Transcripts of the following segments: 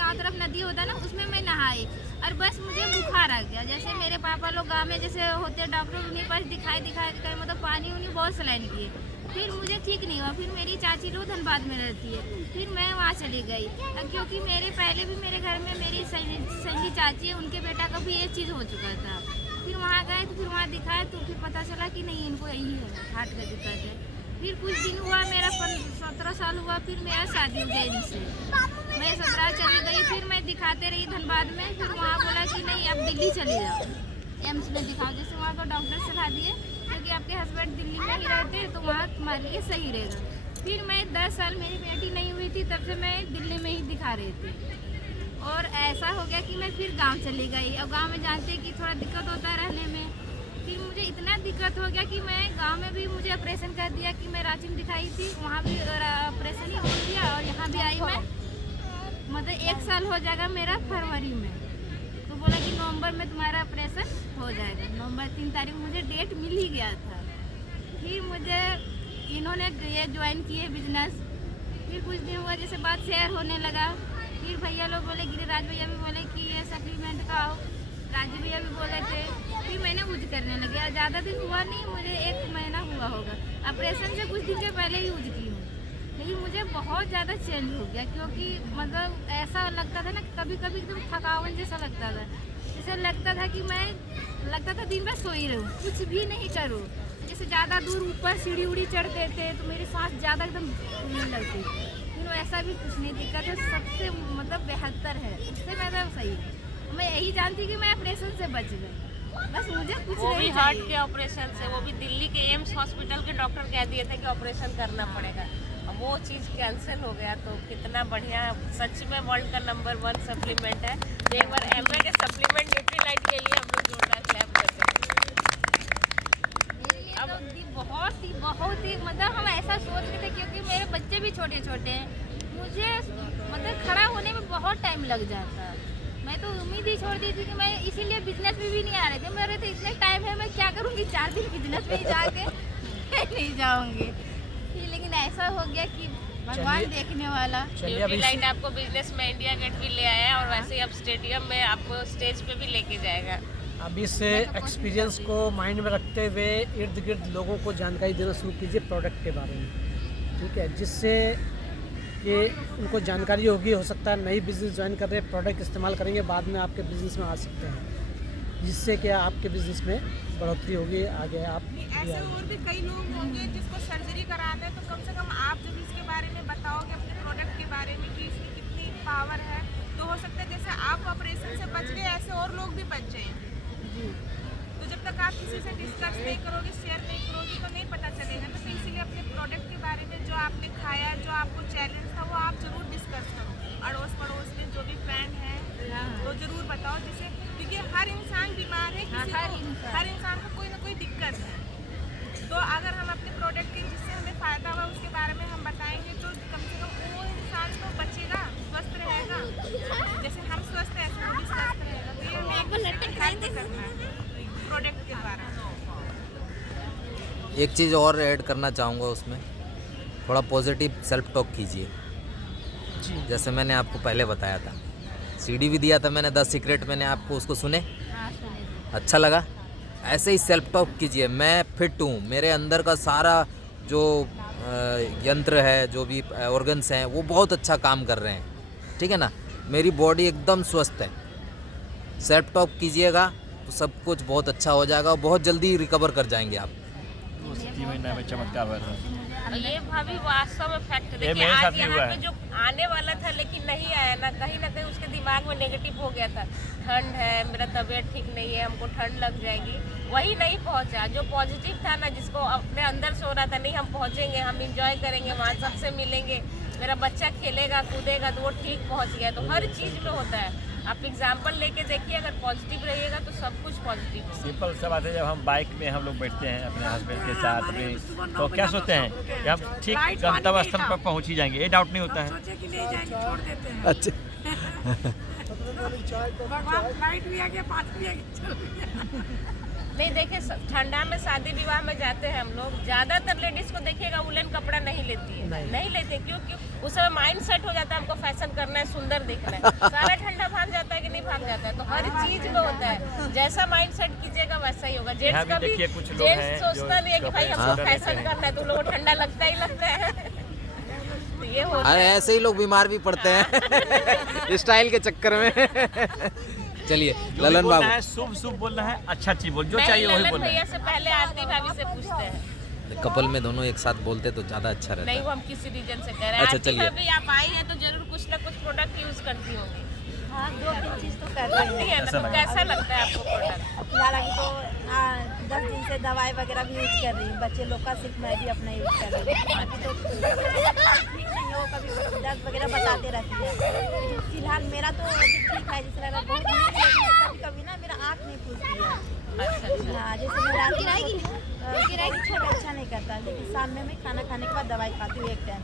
गांव तरफ नदी होता ना, उसमें मैं नहाई और बस मुझे बुखार आ गया। जैसे मेरे पापा लोग गांव में जैसे होते डॉक्टर, उन्हीं पास दिखाई मतलब पानी उन्हीं बहुत सलाइन किए, फिर मुझे ठीक नहीं हुआ। फिर मेरी चाची लोग धनबाद में रहती है, फिर मैं वहाँ चली गई क्योंकि मेरे पहले भी मेरे घर में मेरी संगी चाची है, उनके बेटा का भी ये चीज़ हो चुका था। फिर वहाँ गए तो फिर वहाँ दिखाए तो फिर पता चला कि नहीं, इनको यही है, हार्ट का दिक्कत है। फिर कुछ दिन हुआ, मेरा 17 साल हुआ, फिर मेरा शादी हो गया इनसे। मैं ससुराल चली गई, फिर मैं दिखाते रही धनबाद में। फिर वहाँ बोला कि नहीं, अब दिल्ली चली जाओ, एम्स में दिखाओ। जैसे वहाँ को डॉक्टर सलाह दिए क्योंकि आपके हस्बैंड दिल्ली में ही रहते हैं तो वहाँ तुम्हारे लिए सही रहेगा। फिर मैं 10 साल मेरी बेटी नहीं हुई थी तब से मैं दिल्ली में ही दिखा रही थी। और ऐसा हो गया कि मैं फिर गांव चली गई। और गांव में जानते हैं कि थोड़ा दिक्कत होता है रहने में। फिर मुझे इतना दिक्कत हो गया कि मैं गांव में भी मुझे ऑपरेशन कर दिया कि मैं रांची में दिखाई थी, वहाँ भी ऑपरेशन ही हो गया। और यहाँ भी आई मैं, मतलब 1 साल हो जाएगा मेरा फरवरी में। तो बोला कि नवंबर में तुम्हारा ऑपरेशन हो जाएगा। नवंबर 3 तारीख मुझे डेट मिल ही गया था। फिर मुझे इन्होंने ये ज्वाइन किए बिजनेस। फिर कुछ दिन हुआ, जैसे बात शेयर होने लगा। फिर भैया लोग बोले, गिरिराज भैया भी बोले कि ये सप्लीमेंट का आओ, राजू भैया भी बोले थे। फिर मैंने यूज करने लगे। ज़्यादा दिन हुआ नहीं, मुझे 1 महीना हुआ होगा। ऑपरेशन से कुछ दिन के पहले ही यूज की हूँ, लेकिन मुझे बहुत ज़्यादा चेंज हो गया। क्योंकि मतलब ऐसा लगता था ना, कभी कभी एकदम थकावट जैसा लगता था। जैसे लगता था कि मैं दिन भर सोई रहूँ, कुछ भी नहीं करूँ। जैसे ज़्यादा दूर ऊपर सीढ़ी उड़ी चढ़ते थे तो मेरी सांस ज़्यादा एकदम फूलने लगती। फिर ऐसा भी कुछ नहीं, दिक्कत है सबसे मतलब बेहतर है, उससे मतलब सही है। मैं यही जानती कि मैं ऑपरेशन से बच गई, बस मुझे कुछ वो नहीं भी चाहिए। हार्ट के ऑपरेशन से, वो भी दिल्ली के एम्स हॉस्पिटल के डॉक्टर कह दिए थे कि ऑपरेशन करना पड़ेगा। अब वो चीज़ कैंसिल हो गया तो कितना बढ़िया। सच में वर्ल्ड का नंबर 1 सप्लीमेंट है। तो एक बार एमए के सप्लीमेंट न्यूट्रीलाइट के लिए हम लोग जोरदार क्लैप करते हैं। अब बहुत ही मतलब हम ऐसा सोच रहे थे क्योंकि मेरे बच्चे भी छोटे छोटे हैं, मुझे मतलब खड़ा होने में बहुत टाइम लग जाता। मैं तो उम्मीद ही छोड़ दी थी कि मैं इसीलिए बिजनेस में भी नहीं आ रहे थे। मेरे तो इतने टाइम है, मैं क्या करूँगी, 4 दिन बिजनेस में ही जाके नहीं जाऊँगी। लेकिन ऐसा हो गया कि भगवान देखने वाला। न्यूट्रीलाइट आपको बिजनेस में इंडिया गेट भी ले आया और वैसे ही अब स्टेडियम में आपको स्टेज पे भी लेके जाएगा। अब इस एक्सपीरियंस को माइंड में रखते हुए इर्द गिर्द लोगों को जानकारी देना शुरू कीजिए प्रोडक्ट के बारे में, ठीक है, जिससे कि उनको जानकारी होगी। हो सकता है नई बिज़नेस ज्वाइन कर रहे प्रोडक्ट इस्तेमाल करेंगे, बाद में आपके बिज़नेस में आ सकते हैं, जिससे कि आपके बिज़नेस में बढ़ोतरी होगी। आगे आप ऐसे और भी कई लोग होंगे जिसको सर्जरी कराना है, तो कम से कम आप जब इसके बारे में बताओगे अपने प्रोडक्ट के बारे में कि इसकी कितनी पावर है, तो हो सकता है जैसे आप ऑपरेशन से बच गए ऐसे और लोग भी बच जाएंगे। तो जब तक आप किसी से डिस्कस नहीं करोगे, शेयर नहीं करोगे, तो नहीं पता चलेगा। तो इसीलिए अपने प्रोडक्ट के बारे में जो आपने खाया, जो आपको चैलेंज था, वो आप जरूर डिस्कस करो। अड़ोस पड़ोस में जो भी फ्रेंड है वो जरूर बताओ, जिससे क्योंकि हर इंसान बीमार है, हर इंसान को कोई ना कोई दिक्कत है। तो अगर हम अपने प्रोडक्ट के जिससे हमें फ़ायदा हुआ उसके बारे में हम बताएंगे तो कम से कम वो इंसान तो बचेगा, स्वस्थ रहेगा। जैसे हम स्वस्थ हैं ऐसे वो भी स्वस्थ रहेगा। तो ये हमें हेल्प करना है प्रोडक्ट के द्वारा। एक चीज़ और ऐड करना चाहूँगा उसमें, थोड़ा पॉजिटिव सेल्फ टॉक कीजिए। जैसे मैंने आपको पहले बताया था, सीडी भी दिया था मैंने 10 सीक्रेट, मैंने आपको उसको सुने, अच्छा लगा। ऐसे ही सेल्फ टॉक कीजिए, मैं फिट हूँ, मेरे अंदर का सारा जो यंत्र है, जो भी ऑर्गन्स हैं, वो बहुत अच्छा काम कर रहे हैं, ठीक है ना, मेरी बॉडी एकदम स्वस्थ है। सेल्फ टॉक कीजिएगा तो सब कुछ बहुत अच्छा हो जाएगा और बहुत जल्दी रिकवर कर जाएंगे आप। 6 महीना में चमत्कार हुआ था। ये भाभी वास्तव में फैक्ट देखिए, मेरे साथ आज भी यहाँ हुआ पे है। जो आने वाला था लेकिन नहीं आया ना, कहीं उसके दिमाग में नेगेटिव हो गया था। ठंड है, मेरा तबीयत ठीक नहीं है, हमको ठंड लग जाएगी, वही नहीं पहुँचा। जो पॉजिटिव था ना, जिसको अपने अंदर से हो रहा था नहीं हम पहुँचेंगे, हम इंजॉय करेंगे, वहाँ सबसे मिलेंगे, मेरा बच्चा खेलेगा कूदेगा, तो वो ठीक पहुँच गया। तो हर चीज़ में होता है, आप एग्जाम्पल लेके देखिए, अगर पॉजिटिव रहिएगा तो सब कुछ पॉजिटिव है। सिंपल सा बात है, जब हम बाइक में हम लोग बैठते हैं अपने हस्बैंड के साथ में, तो क्या सोचते हैं कि हम ठीक गंतव्य स्थल पर पहुंच ही जाएंगे, ये डाउट नहीं होता है। सोचे कि नहीं जाएंगे, छोड़ देते हैं। अच्छा भगवान फ्लाइट भी आ गया, 5 भी आ गया, चल गया। नहीं देखिए, ठंडा में शादी विवाह में जाते हैं हम लोग, ज्यादातर लेडीज को देखिएगा वुलन कपड़ा नहीं लेती है, नहीं लेते क्योंकि उस समय माइंड सेट हो जाता है हमको फैशन करना है, सुंदर दिखना है। सारा ठंडा भाग जाता है कि नहीं भाग जाता है, तो हर चीज में होता है, जैसा माइंड सेट कीजिएगा वैसा ही होगा। जेंट्स का भी जेंट्स सोचता नहीं है कि भाई हमको फैशन करना है, तो लोगों को ठंडा लगता ही लगता है। तो ये होता अरे है। ऐसे ही लोग बीमार भी पड़ते हैं स्टाइल के चक्कर में। चलिए ललन बाबू, शुभ शुभ बोलना है, अच्छा चीज बोल, जो नहीं, चाहिए वही ललन बोलना भैया है। से पहले आरती भाभी से पूछते हैं। कपल में दोनों एक साथ बोलते तो ज्यादा अच्छा रहता नहीं, है। वो हम किसी रीजन से कह रहे हैं। अच्छा, आरती चलिए। भाभी आप आई हैं तो जरूर कुछ ना कुछ प्रोडक्ट यूज करती होंगी। हाँ 2-3 चीज़ तो कर करती रही है है। ना, तो कैसा लगता है आपको प्रोडक्ट? फिलहाल अभी तो 10 दिन से दवाई वगैरह भी यूज कर रही हूँ, बच्चे लोग का, सिर्फ मैं भी अपना यूज कर रही हूँ। अभी तो ठीक नहीं हो, कभी दर्द वगैरह बताते रहती है, लेकिन फिलहाल मेरा तो अभी ठीक है, जैसे लग रहा है बहुत नहीं, लेकिन कभी कभी ना मेरा आँख नहीं खुलती है। अच्छा, हाँ जैसे मैं रात में छोटा अच्छा नहीं करता, लेकिन शाम में मैं खाना खाने के बाद दवाई खाती हूँ एक टाइम,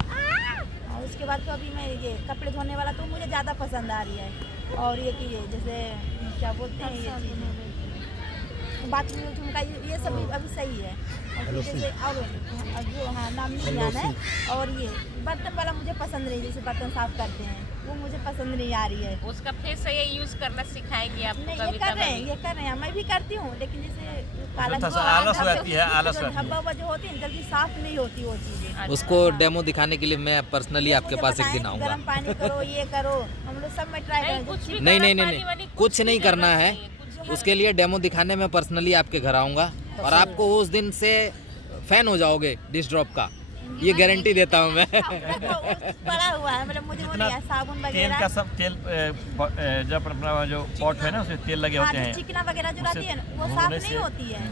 और उसके बाद तो अभी मैं ये कपड़े धोने वाला तो मुझे ज़्यादा पसंद आ रही है। और ये कि ये जैसे क्या बोलते हैं ये चीज़ बाथरूम का ये सब अभी सही है। और जैसे और जो हाँ नाम नहीं ध्यान है, और ये बर्तन वाला मुझे पसंद नहीं, जैसे बर्तन साफ करते हैं वो मुझे पसंद नहीं आ रही है। उसका फेस से ये यूज करना सिखाएगी आपको नहीं कभी ये कर रहे हैं, कभी। ये कर रहे हैं, मैं भी करती हूँ, लेकिन जैसे काला थोड़ा सा आलस हो जाती है, आलस हो जाती है। धब्बा जो होती है जल्दी साफ नहीं होती वो चीज़ें। उसको डेमो दिखाने के लिए मैं पर्सनली आपके पास एक दिन आऊँगा। गर्म पानी करो, ये करो, हम लोग सब में ट्राई नहीं, करें। कुछ भी नहीं गर्म नहीं पानी नहीं वानी नहीं, कुछ नहीं करना है, उसके लिए डेमो दिखाने में पर्सनली आपके घर आऊँगा और आपको उस दिन से फैन हो जाओगे डिश ड्रॉप का, ये गारंटी देता हूँ मैं। पड़ा हुआ है, मतलब मुझे वो नहीं है, साबुन तेल वगैरह का सब तेल जब अपना जो पॉट है ना उसमें तेल लगे हाँ, होते जो हैं, चिकना वगैरह जो रहती है ना, वो उससे साफ धोने नहीं से- होती है।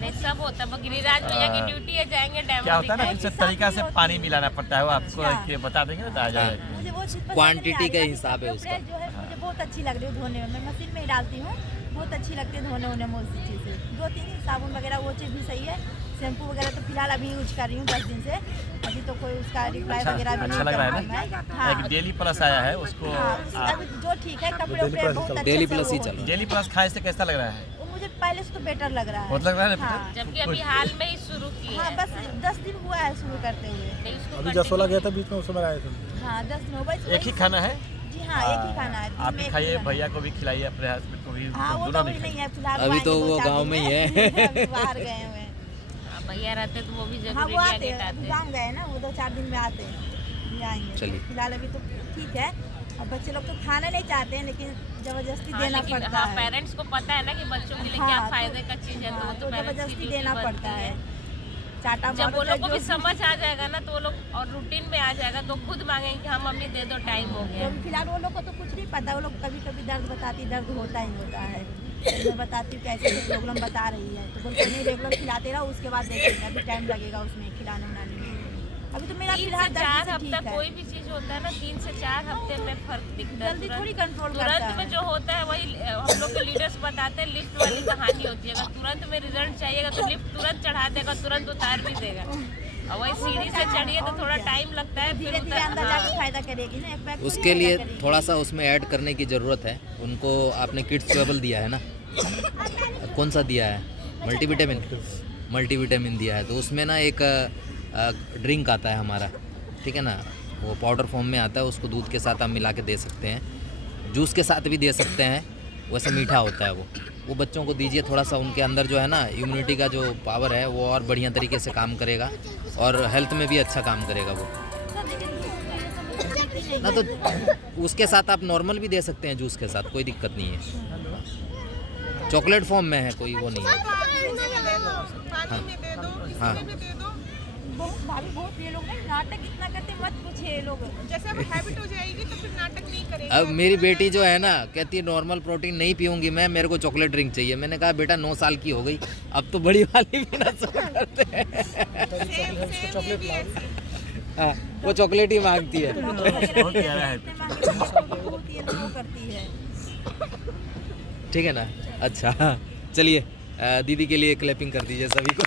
नहीं सब होता है, गिरिराज भैया की ड्यूटी है, जाएंगे डेमो क्या होता है ना, दिखाएंगे। किस तरीका से पानी मिलाना पड़ता है वो आपको अच्छा। ये बता देंगे ना, तो आ जाएगा। मुझे वो चीज़ पसंद क्वांटिटी नहीं आ रही, के बाकी हिसाब है कपड़े उसका। जो है मुझे बहुत अच्छी लग रही है धोने में, मैं मशीन में ही डालती हूँ, बहुत अच्छी लगती है धोने होने में उसी चीज़ से। 2-3 साबुन वगैरह वो चीज़ भी सही है, शैम्पू वगैरह तो फिलहाल अभी यूज कर रही हूँ 10 दिन से, अभी तो कोई उसका रिप्लाई वगैरह भी अच्छा नहीं लग रहा है कर ना? रहा है। हाँ एक डेली प्लस आया है उसको, हाँ, अभी जो ठीक है कपड़े उपड़े बहुत अच्छे डेली से प्लस वो ही होती चल रहा है। डेली प्लस खाए से कैसा लग रहा है? वो मुझे पहले से तो बेटर लग रहा है। बहुत लग रहा है ना? हाँ, जबकि अभी हाल में ही शुरू की हाँ है। बस 10 दिन हुआ है शुरू करते हुए। नहीं, उसको अभी जसोला गया था बीच में, उस समय आए थे। हाँ 10 दिन हो गए। एक ही खाना है, जी हाँ एक ही खाना है। आप दिन में भी एक खाइए, ही खाना है। भैया को भी खिलाइए, अपने हस्बैंड को भी, हाँ वो तो दोनों अभी भी नहीं खाइए। है फिलहाल। अभी वो तो आएंगे वो 2-4 गाँव दिन में ही है। अभी बाहर गए हुए हैं। भैया रहते तो वो भी हाँ जरूर वो इंडिया आते गेट हैं, अभी आते। गाँव गए ना, वो 2-4 दिन में आते हैं, ये आएंगे। चलिए। फिलहाल अभी तो ठीक है। अब बच्चे लोग तो खाना नहीं चाहते हैं, लेकिन जबरदस्ती हाँ, देना लेकिन पड़ता हाँ है। पेरेंट्स को पता है ना कि बच्चों के लिए हाँ, क्या तो- फायदे का चीज है, तो वो हाँ, तो तो पेरेंट्स की जबरदस्ती ड्यूटी देना बनती पड़ता है। है। चाटा जब वो मारो लोग को भी जो- समझ आ जाएगा ना, तो वो लोग और रूटीन में आ जाएगा तो खुद मांगेंगे कि हाँ मम्मी दे दो, टाइम हो गया। तो फिलहाल वो लोग को तो कुछ नहीं पता, वो लोग कभी कभी दर्द बताती, दर्द होता ही होता है। मैं बताती हूँ कैसे प्रॉब्लम बता रही है, तो बोलते नहीं रेगुलर खिलाते रहो, उसके बाद देखेंगे, अभी टाइम लगेगा उसमें खिलाने उलाने में। अभी तो मेरा 3 फिलहाल से 4 दर्द से हफ्ता ठीक है। कोई भी चीज होता है ना, 3 से 4 हफ्ते में फर्क दिखता है। जल्दी थोड़ी तुरंत कंट्रोल करता तुरंत है। में जो होता है वही हम लोग के लीडर्स बताते हैं, लिफ्ट वाली कहानी होती है। अगर तुरंत में रिजल्ट चाहिएगा तो लिफ्ट तुरंत चढ़ा देगा, तुरंत उतार भी देगा। और वही सीढ़ी से चढ़िए तो थोड़ा टाइम लगता है, धीरे फिर धीरे अंदर हाँ। जाके फायदा करेगी ना, एक बैग थोड़ी उसके लिए फायदा करेगी। थोड़ा सा उसमें ऐड करने की ज़रूरत है। उनको आपने किड्स टेबल दिया है ना, कौन सा दिया है? मल्टीविटामिन, मल्टीविटामिन दिया है। तो उसमें ना एक ड्रिंक आता है हमारा, ठीक है ना, वो पाउडर फॉर्म में आता है, उसको दूध के साथ आप मिला के दे सकते हैं, जूस के साथ भी दे सकते हैं, वैसे मीठा होता है वो बच्चों को दीजिए। थोड़ा सा उनके अंदर जो है ना इम्यूनिटी का जो पावर है वो और बढ़िया तरीके से काम करेगा और हेल्थ में भी अच्छा काम करेगा वो ना। तो उसके साथ आप नॉर्मल भी दे सकते हैं, जूस के साथ कोई दिक्कत नहीं है। चॉकलेट फॉर्म में है, कोई वो नहीं है। पानी में दे दो, हाँ। किसी में भी दे दो। बहुत भाभी बहुत ये लोग ना नाटक इतना करते, मत पूछे ये लोग। जैसे अब हैबिट हो जाएगी तो फिर नाटक नहीं करेंगे। अब मेरी बेटी जो है ना कहती है नॉर्मल प्रोटीन नहीं पीऊंगी मैं, मेरे को चॉकलेट ड्रिंक चाहिए। मैंने कहा बेटा 9 साल की हो गई, अब तो बड़ी वाली भी ना शुरू करते हैं। सेम ये भी ऐसी। हाँ, वो चॉकलेट ही मांगती है। बहुत प्यारा है। बहुत ये लोग वो करती है। ठीक है ना? अच्छा चलिए, दीदी के लिए क्लैपिंग कर दीजिए सभी को।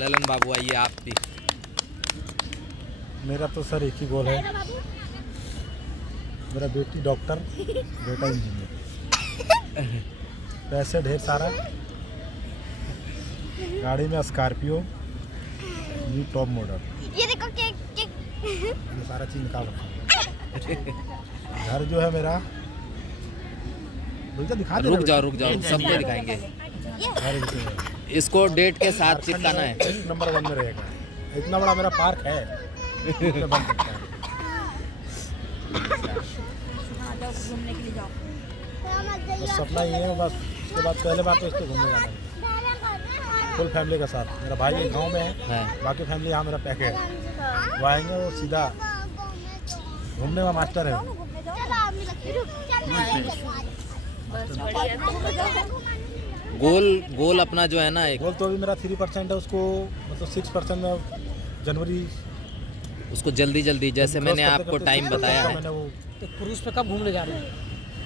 ललन बाबू आइए आप भी। मेरा तो सर एक ही गोल है, मेरा बेटी डॉक्टर, बेटा इंजीनियर। पैसे ढेर सारा, गाड़ी में स्कॉर्पियो न्यू टॉप मॉडल, ये देखो केक केक ये सारा चीज़ निकाल रखा है। घर जो है मेरा, बोलते दिखा दे। रुक जाओ सबको दिखाएंगे। घर जो है, इसको डेट के साथ चिपकाना है। एक नंबर 1 में रहेगा। इतना बड़ा मेरा पार्क है, इसमें बन सकता है। हाँ जाओ घूमने के लिए जाओ। बस सपना ये है बस। उसके बाद पहले बार तो इसको घूमने जाना है फुल फैमिली के साथ। मेरा भाई एक गाँव में है, बाकी फैमिली यहाँ मेरा पैक है। वो आएंगे, वो सीधा घूमने का मास्टर है। गोल अपना जो है ना, एक गोल तो अभी मेरा 3% है, उसको मतलब 6% में जनवरी उसको जल्दी जैसे मैंने आपको टाइम बताया है। मैंने वो तो क्रूज पे कब घूमने जा रहे हैं?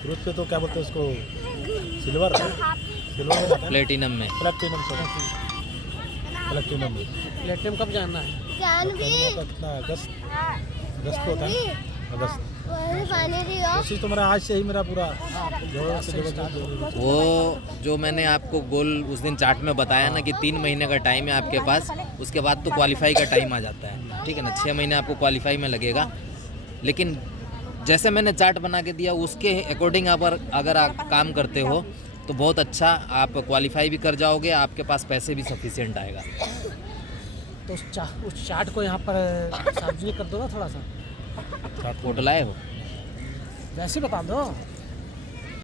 क्रूज पे तो क्या बोलते हैं उसको, सिल्वर में प्लेटिनम में। प्लेटिनम में प्लेटिनम कब जाना है? कितना अगस्त को होता है। अगस्त कोशिश तो मेरा आज से ही मेरा पूरा वो जो मैंने आपको गोल उस दिन चार्ट में बताया ना कि 3 महीने का टाइम है आपके पास, उसके बाद तो क्वालिफाई का टाइम आ जाता है, ठीक है ना। 6 महीने आपको क्वालिफाई में लगेगा, लेकिन जैसे मैंने चार्ट बना के दिया उसके अकॉर्डिंग अगर आप काम करते हो तो बहुत अच्छा आप क्वालिफाई भी कर जाओगे, आपके पास पैसे भी सफिशिएंट आएगा। तो उस चार्ट को यहाँ पर सार्वजनिक कर दो ना थोड़ा सा, फोटो लाए हो? वैसे बता दो।